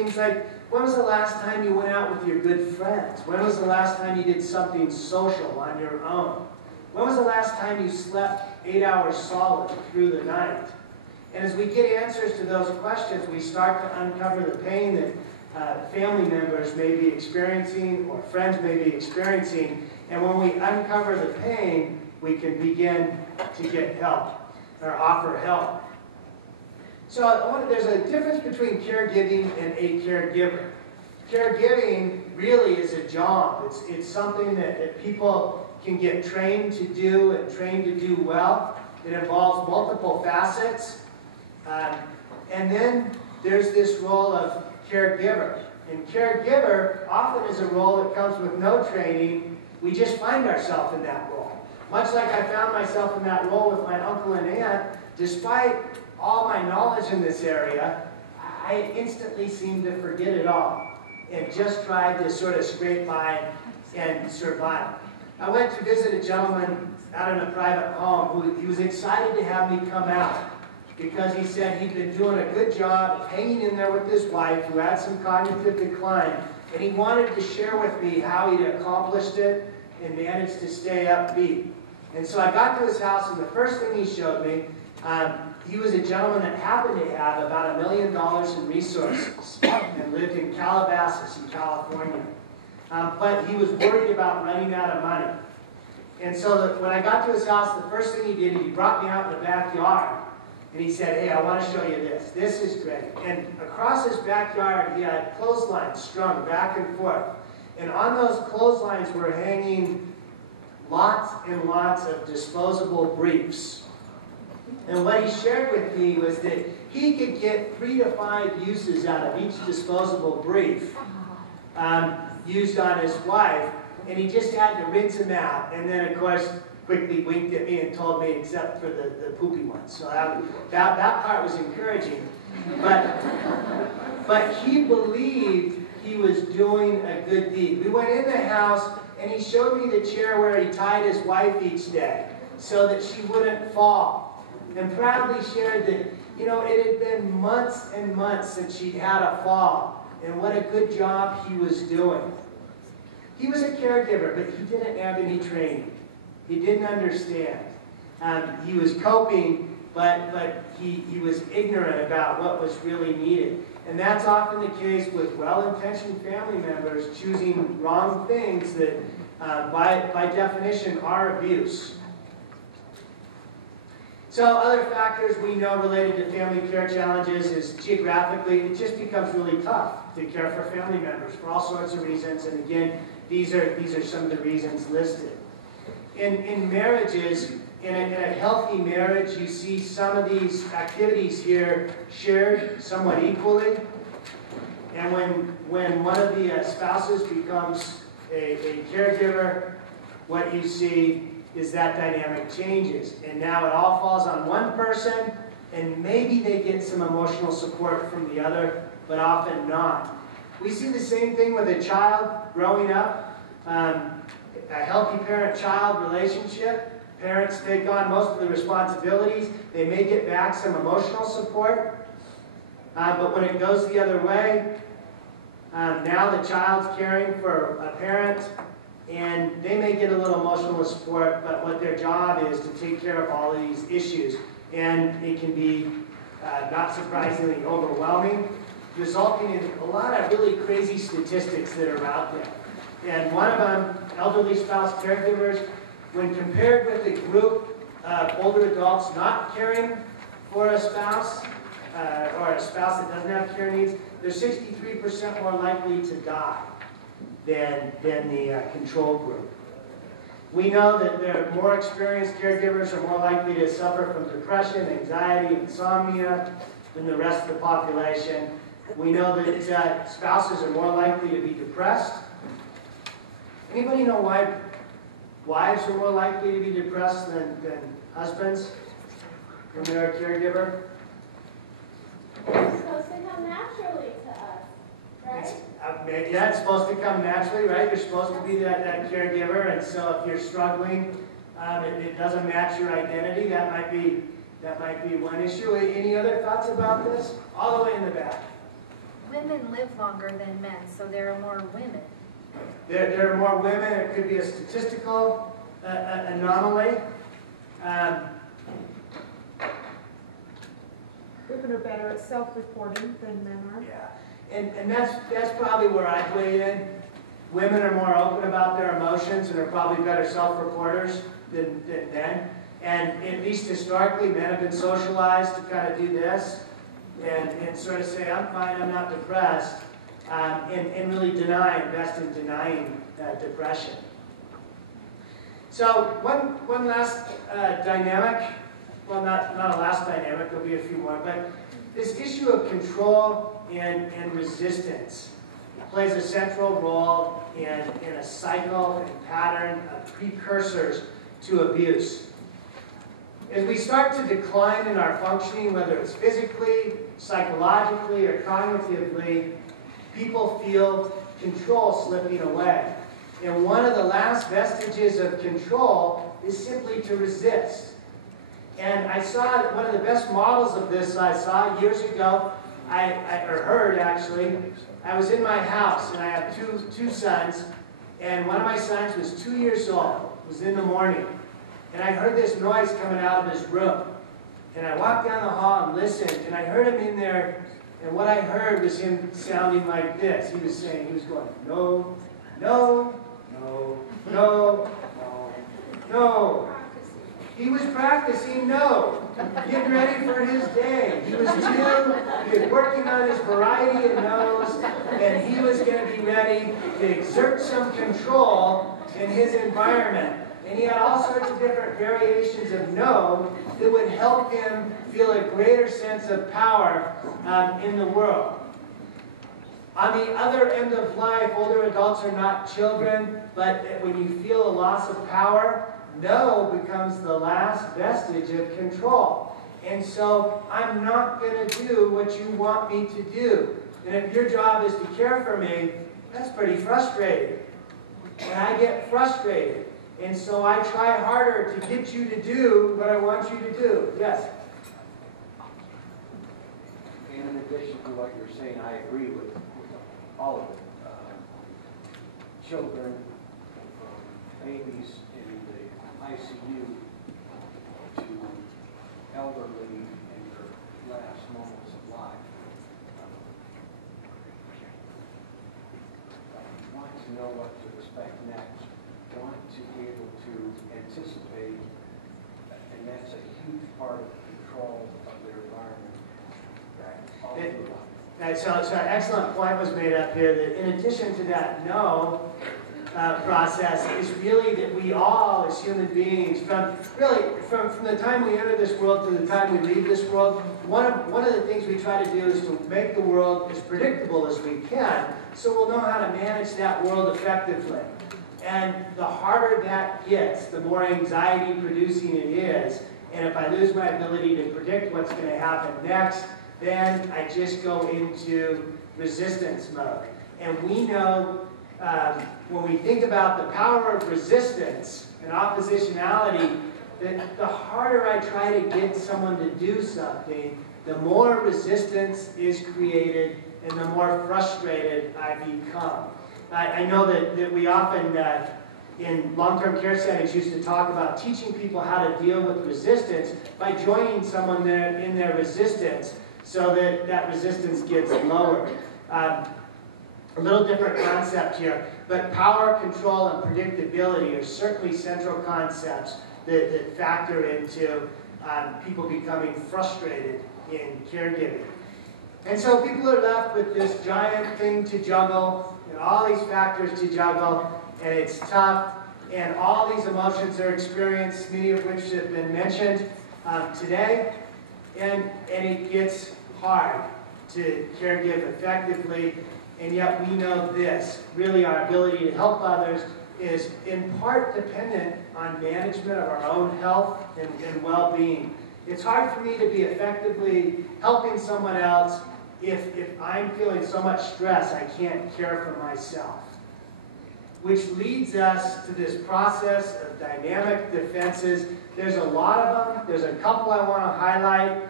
Things like, when was the last time you went out with your good friends? When was the last time you did something social on your own? When was the last time you slept 8 hours solid through the night? And as we get answers to those questions, we start to uncover the pain that family members may be experiencing or friends may be experiencing. And when we uncover the pain, we can begin to get help or offer help. So there's a difference between caregiving and a caregiver. Caregiving really is a job. It's something that people can get trained to do and trained to do well. It involves multiple facets. And then there's this role of caregiver. And caregiver often is a role that comes with no training. We just find ourselves in that role. Much like I found myself in that role with my uncle and aunt, despite all my knowledge in this area, I instantly seemed to forget it all and just tried to sort of scrape by and survive. I went to visit a gentleman out in a private home he was excited to have me come out because he said he'd been doing a good job of hanging in there with his wife who had some cognitive decline, and he wanted to share with me how he'd accomplished it and managed to stay upbeat. And so I got to his house, and the first thing he showed me, he was a gentleman that happened to have about $1 million in resources and lived in Calabasas in California. But he was worried about running out of money. And so when I got to his house, the first thing he did, he brought me out in the backyard. And he said, hey, I want to show you this. This is great. And across his backyard, he had clotheslines strung back and forth. And on those clotheslines were hanging lots and lots of disposable briefs. And what he shared with me was that he could get 3 to 5 uses out of each disposable brief used on his wife, and he just had to rinse them out. And then, of course, quickly winked at me and told me, except for the poopy ones. So that part was encouraging. But he believed he was doing a good deed. We went in the house, and he showed me the chair where he tied his wife each day so that she wouldn't fall. And proudly shared that, you know, it had been months and months since she'd had a fall, and what a good job he was doing. He was a caregiver, but he didn't have any training. He didn't understand. He was coping, but he was ignorant about what was really needed. And that's often the case with well-intentioned family members choosing wrong things that, by definition, are abuse. So other factors we know related to family care challenges is geographically, it just becomes really tough to care for family members for all sorts of reasons. And again, these are some of the reasons listed. In marriages, in a healthy marriage, you see some of these activities here shared somewhat equally. And when one of the spouses becomes a caregiver, what you see is that dynamic changes. And now it all falls on one person, and maybe they get some emotional support from the other, but often not. We see the same thing with a child growing up. A healthy parent-child relationship. Parents take on most of the responsibilities. They may get back some emotional support. But when it goes the other way, now the child's caring for a parent, and they may get a little emotional support, but what their job is to take care of all of these issues. And it can be, not surprisingly, overwhelming, resulting in a lot of really crazy statistics that are out there. And one of them, elderly spouse caregivers, when compared with the group of older adults not caring for a spouse, or a spouse that doesn't have care needs, they're 63% more likely to die than the control group. We know that the more experienced caregivers are more likely to suffer from depression, anxiety, insomnia than the rest of the population. We know that spouses are more likely to be depressed. Anybody know why wives are more likely to be depressed than husbands when they're a caregiver? It's supposed to come naturally to us, right? Yeah, it's supposed to come naturally, right? You're supposed to be that caregiver, and so if you're struggling, it doesn't match your identity. That might be one issue. Any other thoughts about this? All the way in the back. women live longer than men, so there are more women. There are more women. It could be a statistical anomaly. Women are better at self-reporting than men are. Yeah, and that's probably where I weigh in. Women are more open about their emotions and are probably better self-reporters than men. And at least historically, men have been socialized to kind of do this and sort of say, I'm fine, I'm not depressed, and really invest in denying depression. So one last dynamic, well, not a last dynamic, there'll be a few more, but this issue of control and resistance plays a central role in a cycle and pattern of precursors to abuse. As we start to decline in our functioning, whether it's physically, psychologically, or cognitively, people feel control slipping away. And one of the last vestiges of control is simply to resist. And I saw one of the best models of this I saw years ago, or heard actually. I was in my house, and I have two sons, and one of my sons was 2 years old. It was in the morning. And I heard this noise coming out of his room. And I walked down the hall and listened, and I heard him in there, and what I heard was him sounding like this. He was going, no, no, no, no, no, no. He was practicing no, getting ready for his day. He was working on his variety of no's, and he was going to be ready to exert some control in his environment. And he had all sorts of different variations of no that would help him feel a greater sense of power in the world. On the other end of life, older adults are not children, but when you feel a loss of power, no becomes the last vestige of control. And so I'm not going to do what you want me to do. And if your job is to care for me, that's pretty frustrating. And I get frustrated. And so I try harder to get you to do what I want you to do. Yes? And in addition to what you're saying, I agree with all of it. Children, babies in the ICU, to elderly in their last moments of life. Want to know what to expect next. Want to be able to anticipate, and that's a huge part of control of their environment. All of their life. So an excellent point was made up here that in addition to that no process is really that we all as human beings, from the time we enter this world to the time we leave this world, one of the things we try to do is to make the world as predictable as we can so we'll know how to manage that world effectively. And the harder that gets, the more anxiety producing it is. And if I lose my ability to predict what's going to happen next, then I just go into resistance mode. And we know when we think about the power of resistance and oppositionality, that the harder I try to get someone to do something, the more resistance is created and the more frustrated I become. I know that we often, in long-term care settings, used to talk about teaching people how to deal with resistance by joining someone in their resistance so that that resistance gets lower. A little different concept here, but power, control, and predictability are certainly central concepts that factor into people becoming frustrated in caregiving. And so people are left with this giant thing to juggle, and all these factors to juggle, and it's tough, and all these emotions are experienced, many of which have been mentioned today, and it gets hard to caregive effectively, and yet we know this. Really, our ability to help others is in part dependent on management of our own health and well-being. It's hard for me to be effectively helping someone else if I'm feeling so much stress I can't care for myself. Which leads us to this process of dynamic defenses. There's a lot of them. There's a couple I want to highlight.